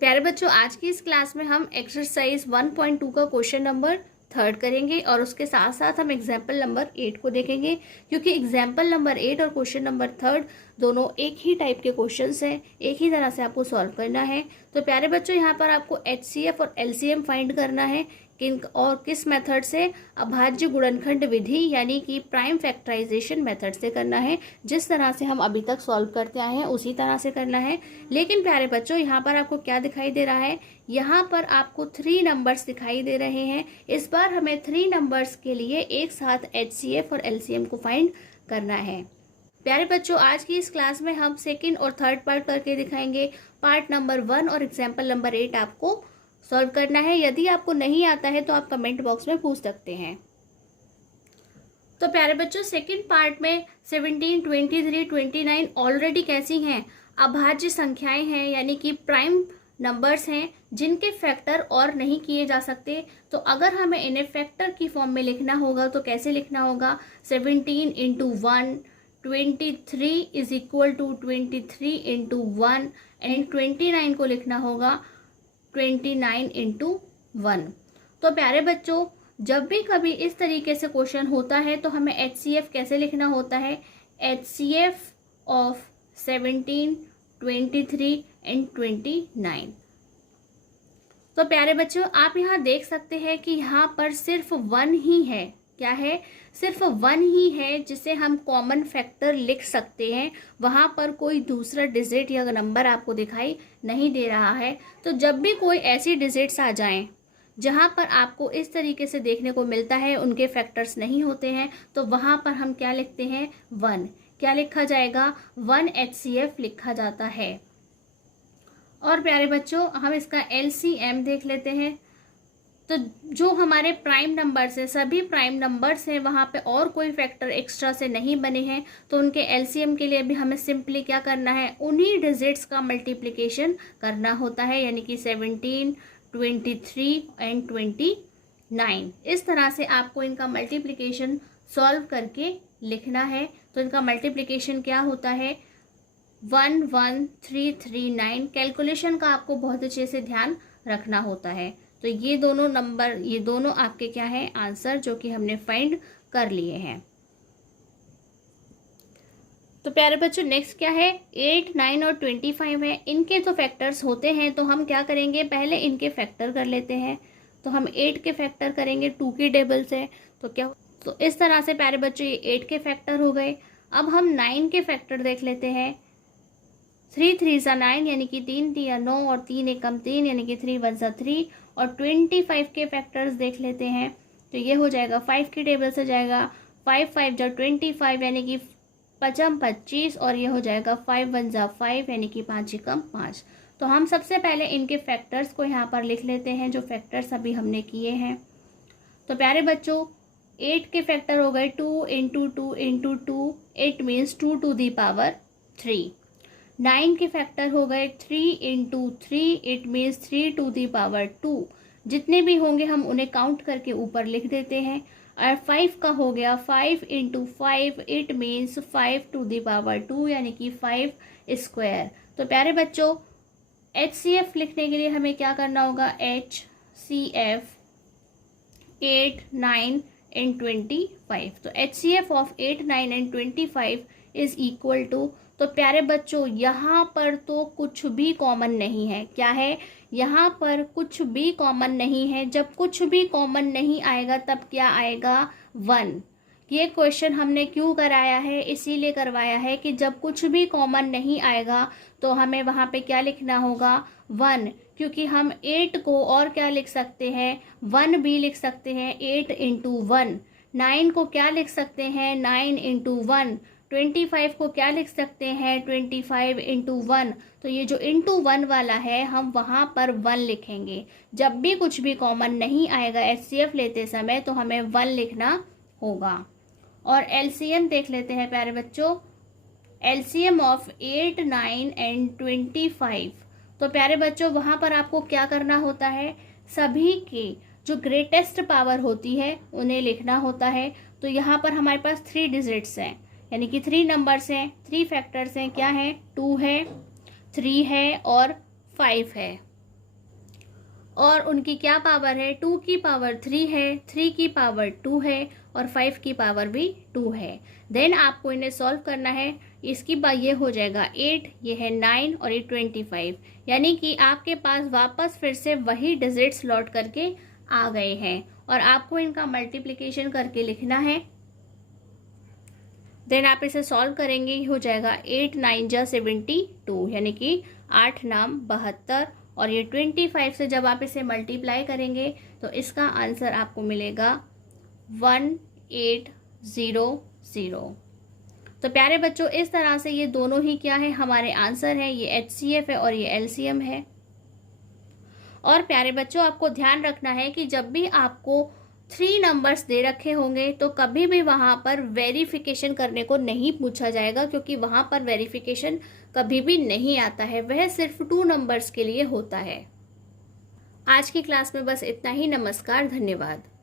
प्यारे बच्चों, आज की इस क्लास में हम एक्सरसाइज 1.2 का क्वेश्चन नंबर 3 करेंगे और उसके साथ साथ हम एग्जाम्पल नंबर 8 को देखेंगे, क्योंकि एग्जाम्पल नंबर 8 और क्वेश्चन नंबर 3 दोनों एक ही टाइप के क्वेश्चंस हैं, एक ही तरह से आपको सॉल्व करना है। तो प्यारे बच्चों, यहाँ पर आपको HCF और LCM फाइंड करना है किस मेथड से, अभाज्य गुणनखंड विधि यानी कि प्राइम फैक्टराइजेशन मेथड से करना है। जिस तरह से हम अभी तक सॉल्व करते आए हैं उसी तरह से करना है। लेकिन प्यारे बच्चों, यहाँ पर आपको क्या दिखाई दे रहा है? यहाँ पर आपको 3 नंबर्स दिखाई दे रहे हैं। इस बार हमें 3 नंबर्स के लिए एक साथ HCF और LCM को फाइंड करना है। प्यारे बच्चों, आज की इस क्लास में हम सेकंड और थर्ड पार्ट करके दिखाएंगे। पार्ट नंबर 1 और एग्जाम्पल नंबर 8 आपको सॉल्व करना है। यदि आपको नहीं आता है तो आप कमेंट बॉक्स में पूछ सकते हैं। तो प्यारे बच्चों, सेकंड पार्ट में 17, 23, 29 ऑलरेडी कैसी हैं? अभाज्य संख्याएं हैं, यानी कि प्राइम नंबर्स हैं जिनके फैक्टर और नहीं किए जा सकते। तो अगर हमें इन्हें फैक्टर की फॉर्म में लिखना होगा तो कैसे लिखना होगा? 17 into 1, 23 is equal to 23 into 1 and 29 को लिखना होगा 29 इंटू 1। तो प्यारे बच्चों, जब भी कभी इस तरीके से क्वेश्चन होता है तो हमें HCF कैसे लिखना होता है? HCF of 17, 23 and 29। तो प्यारे बच्चों, आप यहाँ देख सकते हैं कि यहाँ पर सिर्फ 1 ही है। क्या है? सिर्फ 1 ही है जिसे हम कॉमन फैक्टर लिख सकते हैं। वहां पर कोई दूसरा डिजिट या नंबर आपको दिखाई नहीं दे रहा है। तो जब भी कोई ऐसी डिजिट्स आ जाएं जहां पर आपको इस तरीके से देखने को मिलता है उनके फैक्टर्स नहीं होते हैं, तो वहां पर हम क्या लिखते हैं? 1। क्या लिखा जाएगा? 1 HCF लिखा जाता है। और प्यारे बच्चों, हम इसका LCM देख लेते हैं। तो जो हमारे प्राइम नंबर्स हैं, सभी प्राइम नंबर्स हैं, वहाँ पे और कोई फैक्टर एक्स्ट्रा से नहीं बने हैं, तो उनके LCM के लिए भी हमें सिंपली क्या करना है? उन्हीं डिजिट्स का मल्टीप्लिकेशन करना होता है, यानी कि 17, 23 एंड 29। इस तरह से आपको इनका मल्टीप्लिकेशन सॉल्व करके लिखना है। तो इनका मल्टीप्लिकेशन क्या होता है? 11339। कैलकुलेशन का आपको बहुत अच्छे से ध्यान रखना होता है। तो ये दोनों नंबर, ये दोनों आपके क्या है? आंसर, जो कि हमने फाइंड कर लिए हैं। तो प्यारे बच्चों, नेक्स्ट क्या है? 8, 9 और 25 है। इनके तो फैक्टर्स होते हैं, तो हम क्या करेंगे? पहले इनके फैक्टर कर लेते हैं। तो हम 8 के फैक्टर करेंगे 2 की टेबल से। तो इस तरह से प्यारे बच्चों ये 8 के फैक्टर हो गए। अब हम 9 के फैक्टर देख लेते हैं। 3 3 9 यानी कि 3 3 9 और 3 एकम 3 यानी कि 3 1 3। और 25 के फैक्टर्स देख लेते हैं। तो ये हो जाएगा 5 की टेबल से जाएगा 5 5 जा 25 यानी कि 5 25, और ये हो जाएगा 5 1 जा 5 यानी कि 5 एकम 5। तो हम सबसे पहले इनके फैक्टर्स को यहाँ पर लिख लेते हैं, जो फैक्टर्स अभी हमने किए हैं। तो प्यारे बच्चों, 8 के फैक्टर हो गए 2 into 2 into 2, it means 2 to the power 3। 9 के फैक्टर हो गए 3 into 3, it means 3 to the power 2। जितने भी होंगे हम उन्हें काउंट करके ऊपर लिख देते हैं। और 5 का हो गया 5 into 5, it means 5 to the power 2 यानी कि 5 स्क्वायर। तो प्यारे बच्चों, HCF लिखने के लिए हमें क्या करना होगा? HCF 8, 9 and 25। तो HCF of 8, 9 and 25 is equal to, तो प्यारे बच्चों यहाँ पर तो कुछ भी कॉमन नहीं है। क्या है? यहाँ पर कुछ भी कॉमन नहीं है। जब कुछ भी कॉमन नहीं आएगा तब क्या आएगा? 1। ये क्वेश्चन हमने क्यों कराया है? इसीलिए करवाया है कि जब कुछ भी कॉमन नहीं आएगा तो हमें वहाँ पे क्या लिखना होगा? 1। क्योंकि हम 8 को और क्या लिख सकते हैं? 1 भी लिख सकते हैं, 8 इंटू 1। 9 को क्या लिख सकते हैं? 9 इंटू 1। 25 को क्या लिख सकते हैं? 25 इंटू 1। तो ये जो इंटू 1 वाला है हम वहाँ पर 1 लिखेंगे। जब भी कुछ भी कॉमन नहीं आएगा HCF लेते समय तो हमें 1 लिखना होगा। और LCM देख लेते हैं प्यारे बच्चों। LCM of 8, 9 and 25। तो प्यारे बच्चों, वहाँ पर आपको क्या करना होता है? सभी के जो ग्रेटेस्ट पावर होती है उन्हें लिखना होता है। तो यहाँ पर हमारे पास 3 डिजिट्स हैं, यानी कि 3 नंबर्स हैं, 3 फैक्टर्स हैं। क्या है? 2 है, 3 है और 5 है। और उनकी क्या पावर है, 2 की पावर 3 है, 3 की पावर 2 है और 5 की पावर भी 2 है। देन आपको इन्हें सॉल्व करना है। इसकी ये हो जाएगा 8, ये है 9 और ये 25, यानी कि आपके पास वापस फिर से वही डिजिट्स लौट करके आ गए हैं और आपको इनका मल्टीप्लिकेशन करके लिखना है। देन आप इसे सॉल्व करेंगे, हो जाएगा 8 9 जा 72, यानी कि 8 नाम 72 और ये 25 से जब आप इसे मल्टीप्लाई करेंगे तो इसका आंसर आपको मिलेगा 1800। तो प्यारे बच्चों, इस तरह से ये दोनों ही क्या है, हमारे आंसर है। ये HCF है और ये LCM है। और प्यारे बच्चों, आपको ध्यान रखना है कि जब भी आपको 3 नंबर्स दे रखे होंगे तो कभी भी वहां पर वेरिफिकेशन करने को नहीं पूछा जाएगा, क्योंकि वहां पर वेरिफिकेशन कभी भी नहीं आता है, वह सिर्फ 2 नंबर्स के लिए होता है। आज की क्लास में बस इतना ही। नमस्कार, धन्यवाद।